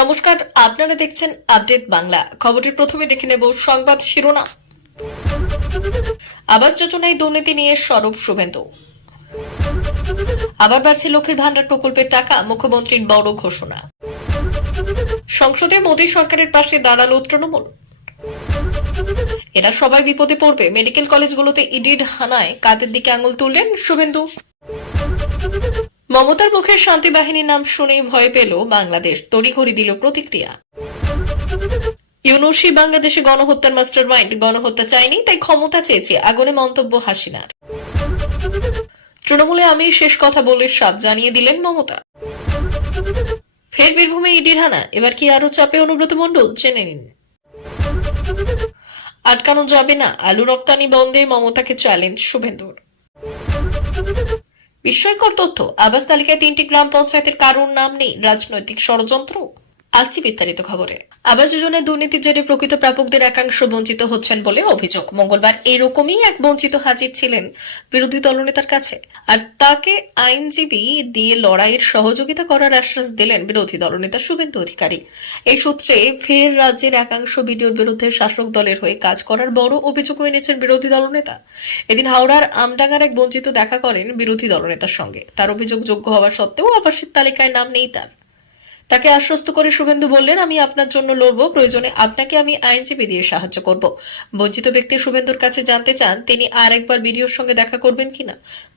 নমস্কার, আপনারা দেখছেন আপডেট বাংলা। খবরটির প্রথমে দেখে নেব সংবাদ শিরোনাম। আবাস যোজনায় দুর্নীতি নিয়ে সরব শুভেন্দু। আবার বাড়ছে লক্ষ্মীর ভান্ডার প্রকল্পের টাকা, মুখ্যমন্ত্রীর বড় ঘোষণা। সংসদে মোদী সরকারের পাশে দাঁড়ালো তৃণমূল। এরা সবাই বিপদে পড়বে, মেডিকেল কলেজগুলোতে ইডির হানায় কাদের দিকে আঙুল তুললেন শুভেন্দু। মমতার মুখের শান্তি বাহিনীর নাম শুনেই ভয় পেল বাংলাদেশ, তড়িঘড়ি দিল প্রতিক্রিয়া। ইউনূসী বাংলাদেশে গণহত্যার মাস্টার মাইন্ড, গণহত্যা চাইনি তাই ক্ষমতা চেয়েছে, আগুনে মন্তব্য হাসিনার। তৃণমূলে আমি শেষ কথা বলে সাপ জানিয়ে দিলেন মমতা। ফের বীরভূমে ইডির হানা, এবার কি আরো চাপে অনুব্রত মণ্ডল, জেনে নিন। আটকানো যাবে না, আলু রপ্তানি বন্ধে মমতাকে চ্যালেঞ্জ শুভেন্দুর। বিস্ময়কর তথ্য, আবাস তালিকায় 3টি গ্রাম পঞ্চায়েতের কারোর নাম নেই, রাজনৈতিক ষড়যন্ত্র। আসছি বিস্তারিত খবরে। আবাস যোজনায় দুর্নীতির জেরে প্রকৃত প্রাপকদের একাংশ বঞ্চিত হচ্ছেন বলে অভিযোগ। মঙ্গলবার এরকমই এক বঞ্চিত হাজির ছিলেন বিরোধী দলনেতার কাছে, আর তাকে আইনজীবী দিয়ে লড়াইয়ের সহযোগিতা করার আশ্বাস দিলেন বিরোধী দলনেতা শুভেন্দু অধিকারী। এই সূত্রে ফের রাজ্যের একাংশ বিডিওর বিরুদ্ধে শাসক দলের হয়ে কাজ করার বড় অভিযোগ এনেছেন বিরোধী দলনেতা। এদিন হাওড়ার আমডাঙ্গার এক বঞ্চিত দেখা করেন বিরোধী দলনেতার সঙ্গে। তার অভিযোগ, যোগ্য হওয়া সত্ত্বেও আবাসিক তালিকায় নাম নেই তার। তাকে আশ্বস্ত করে শুভেন্দু বললেন, আমি আপনার জন্য লড়ব, প্রয়োজনে আপনাকে আমি আইনজীবী দিয়ে সাহায্য করব। বঞ্চিত ব্যক্তি শুভেন্দুর কাছে জানতে চান তিনি আর একবার বিডিওর সঙ্গে দেখা করবেন কিনা।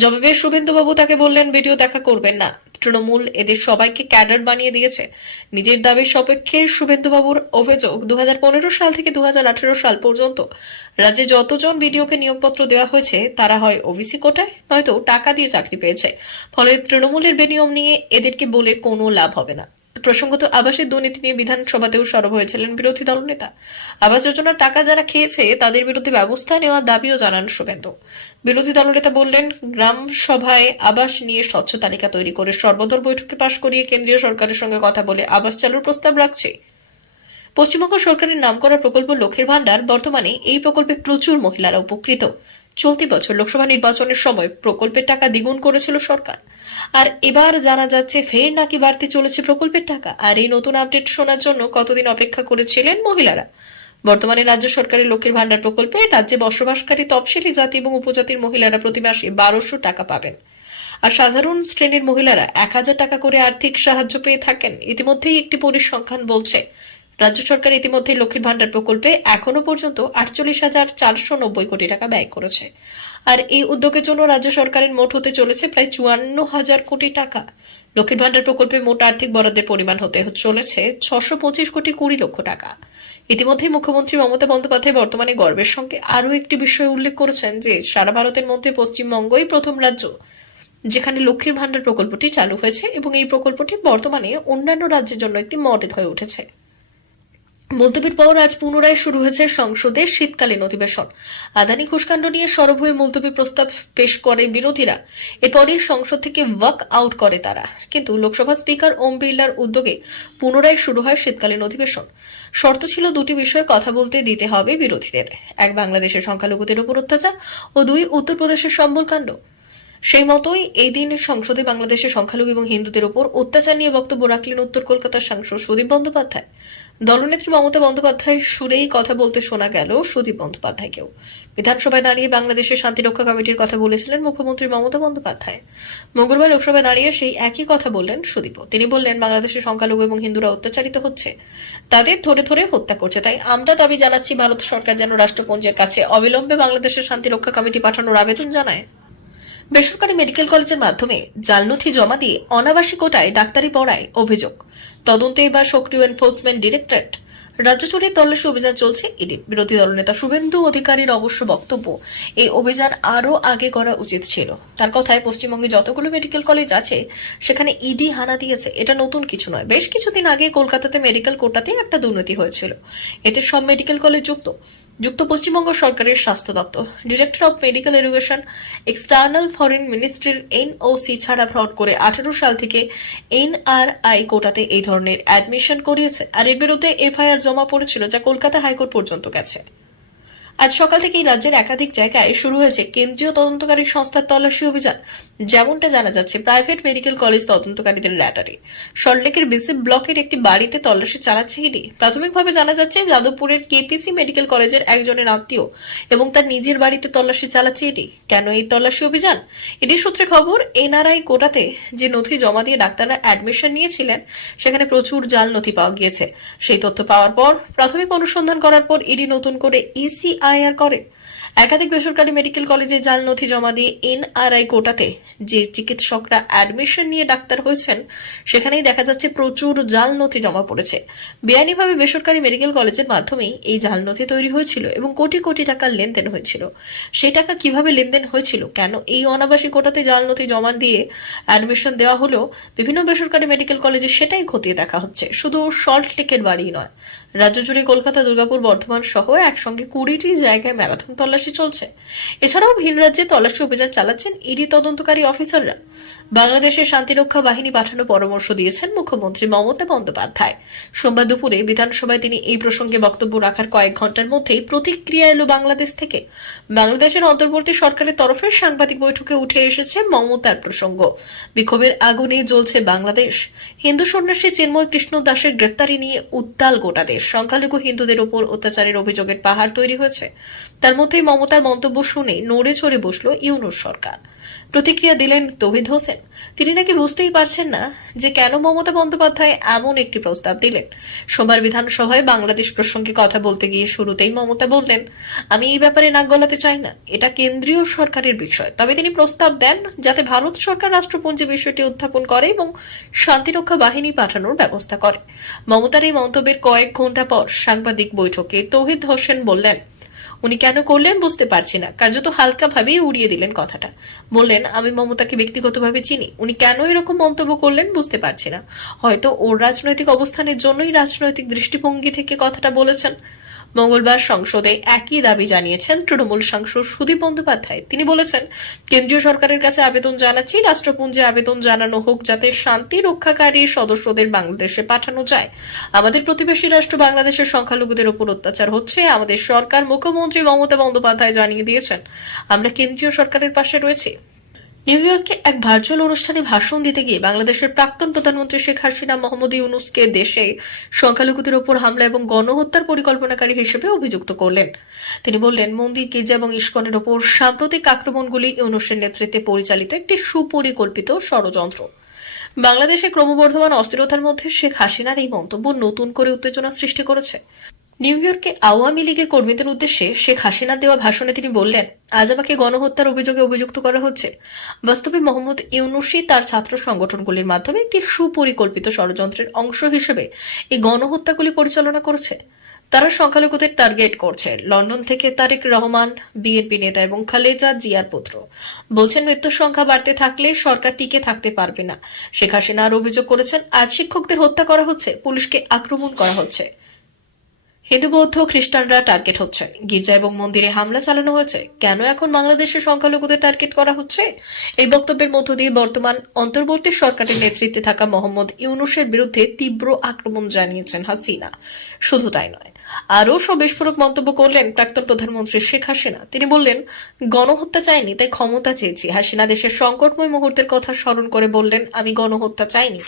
জবাবে শুভেন্দুবাবু তাকে বললেন, বিডিও দেখা করবেন না, তৃণমূল এদের সবাইকে ক্যাডার বানিয়ে দিয়েছে। নিজের দাবির সপক্ষে শুভেন্দুবাবুর অভিযোগ, 2015 সাল থেকে 2018 সাল পর্যন্ত রাজ্যে যতজন বিডিওকে নিয়োগপত্র দেওয়া হয়েছে তারা হয় ওবিসি কোটায়, নয়তো টাকা দিয়ে চাকরি পেয়েছে। ফলে তৃণমূলের বেনিয়ম নিয়ে এদেরকে বলে কোনো লাভ হবে না। প্রসঙ্গত, আবাসের দুর্নীতি নিয়ে বিধানসভাতেও সরব হয়েছিলেন বিরোধী দলনেতা। আবাস যোজনার টাকা যারা খেয়েছে তাদের বিরুদ্ধে ব্যবস্থা নেওয়ার দাবিও জানান শুভেন্দু। বিরোধী দলনেতা বললেন, গ্রাম সভায় আবাস নিয়ে স্বচ্ছ তালিকা তৈরি করে সর্বদল বৈঠকে পাশ করিয়ে কেন্দ্রীয় সরকারের সঙ্গে কথা বলে আবাস চালুর প্রস্তাব রাখছে। পশ্চিমবঙ্গ সরকারের নামকরা প্রকল্প লক্ষ্মীর ভান্ডার, বর্তমানে এই প্রকল্পে প্রচুর মহিলারা উপকৃত। চলতি বছর লোকসভা নির্বাচনের সময় প্রকল্পের টাকা দ্বিগুণ করেছিল সরকার, আর এবার জানা যাচ্ছে ফের নাকি বাড়তে চলেছে প্রকল্পের টাকা। আর এই নতুন আপডেট শোনার জন্য কতদিন অপেক্ষা করেছিলেন মহিলারা। বর্তমানে রাজ্য সরকারের লক্ষ্মীর ভান্ডার প্রকল্পে রাজ্যে বসবাসকারী তফসিলি জাতি এবং উপজাতির মহিলারা প্রতি মাসে 1200 টাকা পাবেন, আর সাধারণ শ্রেণীর মহিলারা 1000 টাকা করে আর্থিক সাহায্য পেয়ে থাকেন। ইতিমধ্যেই একটি পরিসংখ্যান বলছে, রাজ্য সরকার ইতিমধ্যে লক্ষ্মীর ভান্ডার প্রকল্পে এখনো পর্যন্ত 48,490 কোটি টাকা ব্যয় করেছে। আর এই উদ্যোগের জন্য রাজ্য সরকারের মোট হতে চলেছে প্রায় 54,000 কোটি টাকা। লক্ষ্মীর ভান্ডার প্রকল্পে মোট আর্থিক বরাদ্দের পরিমাণ হতে চলেছে 625 কোটি 20 লক্ষ টাকা। ইতিমধ্যে মুখ্যমন্ত্রী মমতা বন্দ্যোপাধ্যায় বর্তমানে গর্বের সঙ্গে আরও একটি বিষয় উল্লেখ করেছেন যে সারা ভারতের মধ্যে পশ্চিমবঙ্গই প্রথম রাজ্য যেখানে লক্ষ্মীর ভান্ডার প্রকল্পটি চালু হয়েছে, এবং এই প্রকল্পটি বর্তমানে অন্যান্য রাজ্যের জন্য একটি মডেল হয়ে উঠেছে। মুলতবির পর আজ পুনরায় শুরু হয়েছে সংসদের শীতকালীন অধিবেশন। আদানি ঘুষকাণ্ড নিয়ে সরব হয়ে মুলতবি প্রস্তাব পেশ করে বিরোধীরা। এরপরই সংসদ থেকে ওয়াক আউট করে তারা। কিন্তু লোকসভা স্পিকার ওম বিড়লার উদ্যোগে পুনরায় শুরু হয় শীতকালীন অধিবেশন। শর্ত ছিল, দুটি বিষয়ে কথা বলতে দিতে হবে বিরোধীদের, এক বাংলাদেশের সংখ্যালঘুদের উপর অত্যাচার, ও দুই উত্তরপ্রদেশের সম্বলকাণ্ড। সেই মতোই এই দিন সংসদে বাংলাদেশের সংখ্যালঘু এবং হিন্দুদের উপর অত্যাচার নিয়ে বক্তব্য রাখলেন উত্তর কলকাতার সাংসদ সুদীপ বন্দ্যোপাধ্যায়। দলনেত্রী মমতা বন্দ্যোপাধ্যায় সুরেই কথা বলতে শোনা গেল সুদীপ বন্দ্যোপাধ্যায়কেও। বিধানসভায় দাঁড়িয়ে বাংলাদেশের শান্তিরক্ষা কমিটির কথা বলেছিলেন মুখ্যমন্ত্রী মমতা বন্দ্যোপাধ্যায়। মঙ্গলবার লোকসভায় দাঁড়িয়ে সেই একই কথা বললেন সুদীপও। তিনি বললেন, বাংলাদেশের সংখ্যালঘু এবং হিন্দুরা অত্যাচারিত হচ্ছে, তাদের ধরে ধরে হত্যা করছে। তাই আমরা দাবি জানাচ্ছি, ভারত সরকার যেন রাষ্ট্রপুঞ্জের কাছে অবিলম্বে বাংলাদেশের শান্তিরক্ষা কমিটি পাঠানোর আবেদন জানায়। বেসরকারি মেডিকেল কলেজের মাধ্যমে জাল নথি জমা দিয়ে অনাবাসী কোটায় ডাক্তারি পড়ায় অভিযোগ। তদন্তে এবার সক্রিয় এনফোর্সমেন্ট ডিরেক্টরেট। রাজ্য জুড়ে তল্লাশি অভিযান চলছে ইডির। বিরোধী দলনেতা শুভেন্দু অধিকারীর অবশ্য বক্তব্য, এই অভিযান আরও আগে করা উচিত ছিল। তার কথায়, পশ্চিমবঙ্গে যতগুলো মেডিকেল কলেজ আছে সেখানে ইডি হানা দিয়েছে, এটা নতুন কিছু নয়। বেশ কিছুদিন আগে কলকাতাতে মেডিকেল কোটাতে একটা দুর্নীতি হয়েছিল, এতে সব মেডিকেল কলেজ যুক্ত পশ্চিমবঙ্গ সরকারের স্বাস্থ্য দপ্তর। Director of medical education external foreign মিনিস্ট্রির এনওসি ছাড়া ফ্রড করে 18 সাল থেকে এনআরআই কোটাতে এই ধরনের অ্যাডমিশন করিয়েছে, আর এর বিরুদ্ধে এফআইআর জমা পড়েছিল, যা কলকাতা হাইকোর্ট পর্যন্ত গেছে। আজ সকাল থেকেই রাজ্যের একাধিক জায়গায় শুরু হয়েছে কেন্দ্রীয় তদন্তকারী সংস্থার তল্লাশি অভিযান। যেমনটা জানা যাচ্ছে, প্রাইভেট মেডিকেল কলেজ তদন্তকারীদের ল্যাটারে সল্টলেকের বিসি ব্লকের একটি বাড়িতে তল্লাশি চালাচ্ছে ইডি। প্রাথমিকভাবে জানা যাচ্ছে, যাদবপুরের কেপিসি মেডিকেল কলেজের একজনের আত্মীয় এবং তার নিজের বাড়িতে তল্লাশি চালাচ্ছে ইডি। কেন এই তল্লাশি অভিযান? ইডি সূত্রে খবর, এনআরআই কোটাতে যে নথি জমা দিয়ে ডাক্তাররা অ্যাডমিশন নিয়েছিলেন, সেখানে প্রচুর জাল নথি পাওয়া গিয়েছে। সেই তথ্য পাওয়ার পর প্রাথমিক অনুসন্ধান করার পর ইডি নতুন করে ইসিআইআর করে। একাধিক বেসরকারি মেডিকেল কলেজে জাল নথি জমা দিয়ে এনআরআই কোটাতে যে চিকিৎসকরা অ্যাডমিশন নিয়ে ডাক্তার হয়েছেন, সেখানেই দেখা যাচ্ছে প্রচুর জাল নথি জমা পড়েছে। বেআইনিভাবে বেসরকারি মেডিকেল কলেজের মাধ্যমেই এই জাল নথি তৈরি হয়েছিল এবং কোটি কোটি টাকার লেনদেন হয়েছিল। সেই টাকা কিভাবে লেনদেন হয়েছিল, কেন এই অনাবাসিক কোটাতে জাল নথি জমা দিয়ে অ্যাডমিশন দেওয়া হলো বিভিন্ন বেসরকারি মেডিকেল কলেজে, সেটাই খতিয়ে দেখা হচ্ছে। শুধু সল্টলেকের বাড়ি নয়, রাজ্য জুড়ে কলকাতা, দুর্গাপুর, বর্ধমান সহ একসঙ্গে 20টি জায়গায় ম্যারাথন তল্লাশি চলছে। এছাড়াও ভিন রাজ্যে তল্লাশি অভিযান চালাচ্ছেন ইডি তদন্তকারী অফিসাররা। বাংলাদেশের শান্তিরক্ষা বাহিনী পাঠানোর পরামর্শ দিয়েছেন মুখ্যমন্ত্রী মমতা বন্দ্যোপাধ্যায়। সোমবার দুপুরে বিধানসভায় তিনি এই প্রসঙ্গে বক্তব্য রাখার কয়েক ঘন্টার মধ্যেই প্রতিক্রিয়া এলো বাংলাদেশ থেকে। বাংলাদেশের অন্তর্বর্তী সরকারের তরফে সাংবাদিক বৈঠকে উঠে এসেছে মমতার প্রসঙ্গ। বিক্ষোভের আগুনে জ্বলছে বাংলাদেশ। হিন্দু সন্ন্যাসী চিন্ময় কৃষ্ণ দাসের গ্রেপ্তারি নিয়ে উত্তাল গোটা দেশ। সংখ্যালঘু হিন্দুদের ওপর অত্যাচারের অভিযোগের পাহাড় তৈরি হয়েছে। তার মধ্যেই মমতার মন্তব্য শুনে নড়ে চড়ে বসল ইউনূস সরকার। প্রতিক্রিয়া দিলেন তৌহিদ হোসেন। তিনি নাকি বুঝতেই পারছেন না যে কেন মমতা বন্দ্যোপাধ্যায় এমন একটি প্রস্তাব দিলেন। সোমবার বিধানসভায় বাংলাদেশ প্রসঙ্গে কথা বলতে গিয়ে শুরুতেই মমতা বললেন, আমি এই ব্যাপারে নাক গলাতে চাই না, এটা কেন্দ্রীয় সরকারের বিষয়। তবে তিনি প্রস্তাব দেন যাতে ভারত সরকার রাষ্ট্রপুঞ্জে বিষয়টি উত্থাপন করে এবং শান্তিরক্ষা বাহিনী পাঠানোর ব্যবস্থা করে। মমতার এই মন্তব্যের কয়েক ঘন্টা পর সাংবাদিক বৈঠকে তৌহিদ হোসেন বললেন, উনি কেন করলেন বুঝতে পারছি না। কার্যত হালকাভাবেই উড়িয়ে দিলেন কথাটা। বললেন, আমি মমতাকে ব্যক্তিগতভাবে চিনি, উনি কেন এরকম মন্তব্য করলেন বুঝতে পারছি না। হয়তো ওর রাজনৈতিক অবস্থানের জন্যই রাজনৈতিক দৃষ্টিভঙ্গি থেকে কথাটা বলেছেন। মঙ্গলবার সংসদে একই দাবি জানিয়েছেন তৃণমূল সাংসদ সুদীপ বন্দ্যোপাধ্যায়। তিনি বলেছেন, কেন্দ্রীয় সরকারের কাছে আবেদন জানাচ্ছি, রাষ্ট্রপুঞ্জে আবেদন জানানো হোক যাতে শান্তি রক্ষাকারী সদস্যদের বাংলাদেশে পাঠানো যায়। আমাদের প্রতিবেশী রাষ্ট্র বাংলাদেশের সংখ্যালঘুদের উপর অত্যাচার হচ্ছে। আমাদের সরকার, মুখ্যমন্ত্রী মমতা বন্দ্যোপাধ্যায় জানিয়ে দিয়েছেন, আমরা কেন্দ্রীয় সরকারের পাশে রয়েছি। নিউ ইয়র্কে এক ভার্চুয়াল অনুষ্ঠানে ভাষণ দিতে গিয়ে বাংলাদেশের প্রাক্তন প্রধানমন্ত্রী শেখ হাসিনা মোহাম্মদ ইউনূসকে দেশে সংখ্যালঘুদের ওপর হামলা এবং গণহত্যার পরিকল্পনাকারী হিসেবে অভিযুক্ত করলেন। তিনি বললেন, মন্দির, গির্জা এবং ইস্কনের ওপর সাম্প্রতিক আক্রমণগুলি ইউনূসের নেতৃত্বে পরিচালিত একটি সুপরিকল্পিত ষড়যন্ত্র। বাংলাদেশে ক্রমবর্ধমান অস্থিরতার মধ্যে শেখ হাসিনার এই মন্তব্য নতুন করে উত্তেজনা সৃষ্টি করেছে। নিউ ইয়র্কে আওয়ামী লীগের কর্মীদের উদ্দেশ্যে শেখ হাসিনা দেওয়া ভাষণে তিনি বললেন, আজ আমাকে গণহত্যার অভিযোগে অভিযুক্ত করা হচ্ছে। বাস্তবে মোহাম্মদ ইউনূসই তার ছাত্র সংগঠনগুলির মাধ্যমে একটি সুপরিকল্পিত ষড়যন্ত্রের অংশ হিসেবে এই গণহত্যাগুলি পরিচালনা করছে। তারা সংখ্যালঘুদের টার্গেট করছে। লন্ডন থেকে তারেক রহমান, বিএনপি নেতা এবং খালেদা জিয়ার পুত্র বলছেন, মৃত্যুর সংখ্যা বাড়তে থাকলে সরকার টিকে থাকতে পারবে না। শেখ হাসিনা আরও অভিযোগ করেছেন, আজ শিক্ষকদের হত্যা করা হচ্ছে, পুলিশকে আক্রমণ করা হচ্ছে, হিন্দু, বৌদ্ধ, খ্রিস্টানরা টার্গেট হচ্ছে, গির্জা এবং মন্দিরে হামলা চালানো হয়েছে। কেন এখন বাংলাদেশের সংখ্যালঘুদের টার্গেট করা হচ্ছে? এই বক্তব্যের মধ্য দিয়ে বর্তমান অন্তর্বর্তী সরকারের নেতৃত্বে থাকা মোহাম্মদ ইউনূসের বিরুদ্ধে তীব্র আক্রমণ জানিয়েছেন হাসিনা। শুধু তাই নয়, আরও সব বিস্ফোরক মন্তব্য করলেন প্রাক্তন প্রধানমন্ত্রী শেখ হাসিনা। তিনি বললেন, গণহত্যা চাইনি, তাই ক্ষমতা চেয়েছি। হাসিনা দেশের সংকটময় মুহূর্তের কথা স্মরণ করে বললেন, আমি গণহত্যা চাইনি।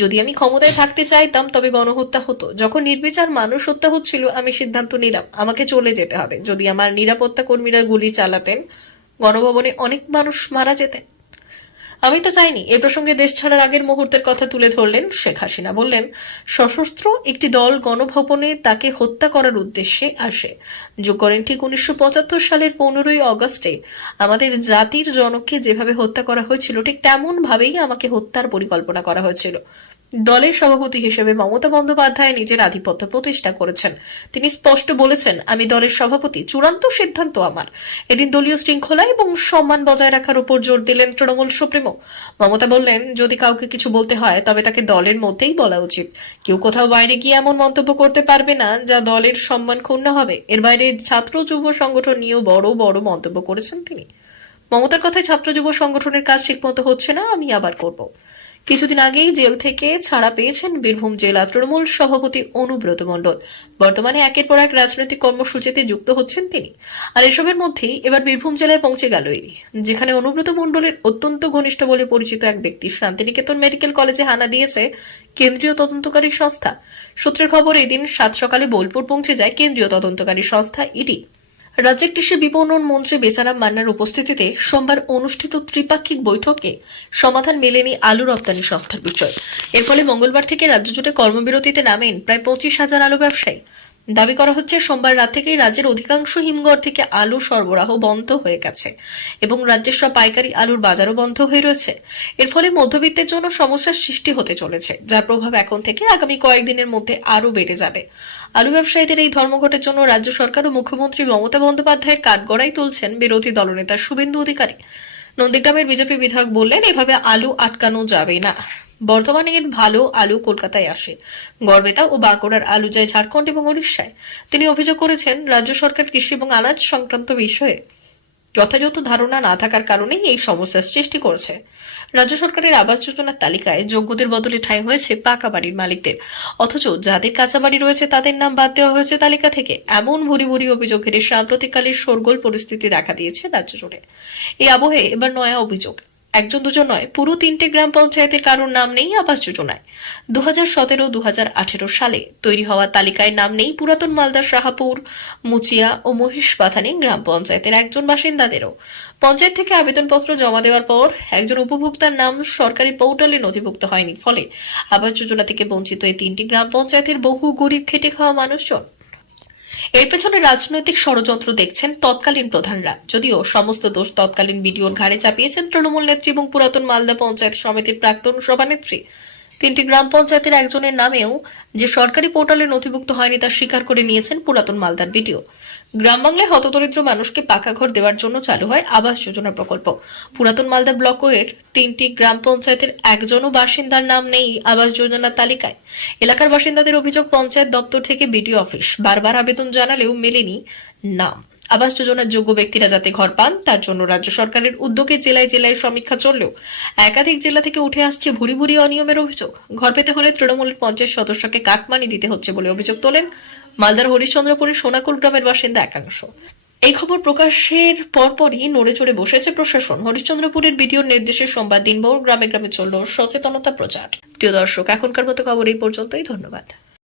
যদি আমি ক্ষমতায় থাকতে চাইতাম তবে গণহত্যা হতো। যখন নির্বিচার মানুষ হত্যা হচ্ছিল, আমি সিদ্ধান্ত নিলাম আমাকে চলে যেতে হবে। যদি আমার নিরাপত্তা কর্মীরা গুলি চালাতেন, গণভবনে অনেক মানুষ মারা যেতেন। আমি তো চাইনি। এ প্রসঙ্গে দেশ ছাড়ার আগের মুহূর্তের কথা তুলে ধরলেন শেখ হাসিনা। বললেন, সশস্ত্র একটি দল গণভবনে তাকে হত্যা করার উদ্দেশ্যে আসে। যোগ করেন, ঠিক 1975 সালের 15ই অগস্টে আমাদের জাতির জনককে যেভাবে হত্যা করা হয়েছিল, ঠিক তেমন ভাবেই আমাকে হত্যার পরিকল্পনা করা হয়েছিল। দলের সভাপতি হিসেবে মমতা বন্দ্যোপাধ্যায় নিজের আধিপত্য প্রতিষ্ঠা করেছেন। তিনি স্পষ্ট বলেছেন, আমি দলের সভাপতি, চূড়ান্ত সিদ্ধান্ত আমার। এদিন দলীয় শৃঙ্খলা এবং সম্মান বজায় রাখার উপর জোর দিলেন তৃণমূল সুপ্রিমো। মমতা বললেন, যদি কাউকে কিছু বলতে হয় তবে তাকে দলের মধ্যেই বলা উচিত। কেউ কোথাও বাইরে গিয়ে এমন মন্তব্য করতে পারবে না যা দলের সম্মান ক্ষুণ্ণ হবে। এর বাইরে ছাত্র যুব সংগঠন নিয়েও বড় বড় মন্তব্য করেছেন তিনি। মমতার কথায়, ছাত্র যুব সংগঠনের কাজ ঠিকমতো হচ্ছে না, আমি আবার করব। কিছুদিন আগেই জেল থেকে ছাড়া পেয়েছেন বীরভূম জেলা তৃণমূল সভাপতি অনুব্রত মণ্ডল। বর্তমানে একের পর এক রাজনৈতিক কর্মসূচিতে যুক্ত হচ্ছেন তিনি। আর এসবের মধ্যেই এবার বীরভূম জেলায় পৌঁছে গেল যেখানে অনুব্রত মণ্ডলের অত্যন্ত ঘনিষ্ঠ বলে পরিচিত এক ব্যক্তি শান্তিনিকেতন মেডিকেল কলেজে হানা দিয়েছে কেন্দ্রীয় তদন্তকারী সংস্থা। সূত্রের খবর, এদিন 7 সকালে বোলপুর পৌঁছে যায় কেন্দ্রীয় তদন্তকারী সংস্থা ইডি। রাজ্যের কৃষি বিপণন মন্ত্রী বেচারাম মান্নার উপস্থিতিতে সোমবার অনুষ্ঠিত ত্রিপাক্ষিক বৈঠকে সমাধান মেলেনি আলু রপ্তানি সংস্থার বিষয়। এর ফলে মঙ্গলবার থেকে রাজ্য জুড়ে কর্মবিরতিতে নামেন প্রায় 25,000 আলু ব্যবসায়ী। দাবি করা হচ্ছে, সোমবার রাত থেকেই রাজ্যের অধিকাংশ হিমঘর থেকে আলু সরবরাহ বন্ধ হয়ে গেছে এবং রাজ্যের সব পাইকারি আলুর বাজারও বন্ধ হয়ে রয়েছে। এর ফলে মধ্যবিত্তের জন্য সমস্যার সৃষ্টি হতে চলেছে, যার প্রভাব এখন থেকে আগামী কয়েকদিনের মধ্যে আরও বেড়ে যাবে। আলু ব্যবসায়ীদের এই ধর্মঘটের জন্য রাজ্য সরকার ও মুখ্যমন্ত্রী মমতা বন্দ্যোপাধ্যায়ের কাঠগড়াই তুলছেন বিরোধী দলনেতা শুভেন্দু অধিকারী। নন্দীগ্রামের বিজেপি বিধায়ক বললেন, এভাবে আলু আটকানো যাবে না। বর্তমানে এর ভালো আলু কলকাতায় আসে, গড়বেতা ও বাঁকুড়ার আলু যায় ঝাড়খণ্ড এবং উড়িষ্যায়। তিনি অভিযোগ করেছেন, রাজ্য সরকার কৃষি এবং আনাজ সংক্রান্ত বিষয়ে যথাযথ ধারণা না থাকার কারণেই এই সমস্যার সৃষ্টি করছে। রাজ্য সরকারের আবাস যোজনার তালিকায় যোগ্যদের বদলে ঠাঁই হয়েছে পাকা বাড়ির মালিকদের, অথচ যাদের কাঁচা বাড়ি রয়েছে তাদের নাম বাদ দেওয়া হয়েছে তালিকা থেকে। এমন ভুরি ভুরি অভিযোগ ঘিরে সাম্প্রতিককালের শোরগোল পরিস্থিতি দেখা দিয়েছে রাজ্য জুড়ে। এই আবহে এবার নয়া অভিযোগ, একজন দুজন নয়, পুরো 3টে গ্রাম পঞ্চায়েতের কারোর নাম নেই আবাস যোজনায়। 2017-2018 সালে তৈরি হওয়া তালিকায় নাম নেই পুরাতন মালদার শাহাপুর, মুচিয়া ও মহিষপাথানি গ্রাম পঞ্চায়েতের একজন বাসিন্দাদেরও। পঞ্চায়েত থেকে আবেদনপত্র জমা দেওয়ার পর একজন উপভোক্তার নাম সরকারি পোর্টালে নথিভুক্ত হয়নি, ফলে আবাস যোজনা থেকে বঞ্চিত এই 3টি গ্রাম পঞ্চায়েতের বহু গরিব খেটে খাওয়া মানুষজন। এর পেছনে রাজনৈতিক ষড়যন্ত্র দেখছেন তৎকালীন প্রধানরা, যদিও সমস্ত দোষ তৎকালীন বিডিওর ঘাড়ে চাপিয়েছেন তৃণমূল নেত্রী এবং পুরাতন মালদা পঞ্চায়েত সমিতির প্রাক্তন সভানেত্রী। 3টি গ্রাম পঞ্চায়েতের একজনের নামেও যে সরকারি পোর্টালে নথিভুক্ত হয়নি তা স্বীকার করে নিয়েছেন পুরাতন মালদার বিডিও। গ্রাম বাংলায় হতদরিদ্র মানুষকে পাকা ঘর দেওয়ার জন্য চালু হয় আবাস যোজনা প্রকল্প। পুরাতন মালদা ব্লকের 3টি গ্রাম পঞ্চায়েতের একজনও বাসিন্দার নাম নেই আবাস যোজনার তালিকায়। এলাকার বাসিন্দাদের অভিযোগ, পঞ্চায়েত দপ্তর থেকে বিডিও অফিস বারবার আবেদন জানালেও মেলেনি নাম। আবাস যোজনার যোগ্য ব্যক্তিরা যাতে ঘর পান তার জন্য রাজ্য সরকারের উদ্যোগে জেলায় জেলায় সমীক্ষা চললেও একাধিক জেলা থেকে উঠে আসছে ভুরি ভুরি অনিয়মের অভিযোগ। ঘর পেতে হলে তৃণমূলের 50 সদস্যকে কাটমানি দিতে হচ্ছে বলে অভিযোগ তোলেন মালদার হরিশ্চন্দ্রপুরের সোনাকুল গ্রামের বাসিন্দা একাংশ। এই খবর প্রকাশের পরপরই নড়ে চড়ে বসেছে প্রশাসন। হরিশ্চন্দ্রপুরের বিডিওর নির্দেশে সোমবার দিনভর গ্রামে গ্রামে চলল সচেতনতা প্রচার। প্রিয় দর্শক, এখনকার মতো খবর এই পর্যন্তই। ধন্যবাদ।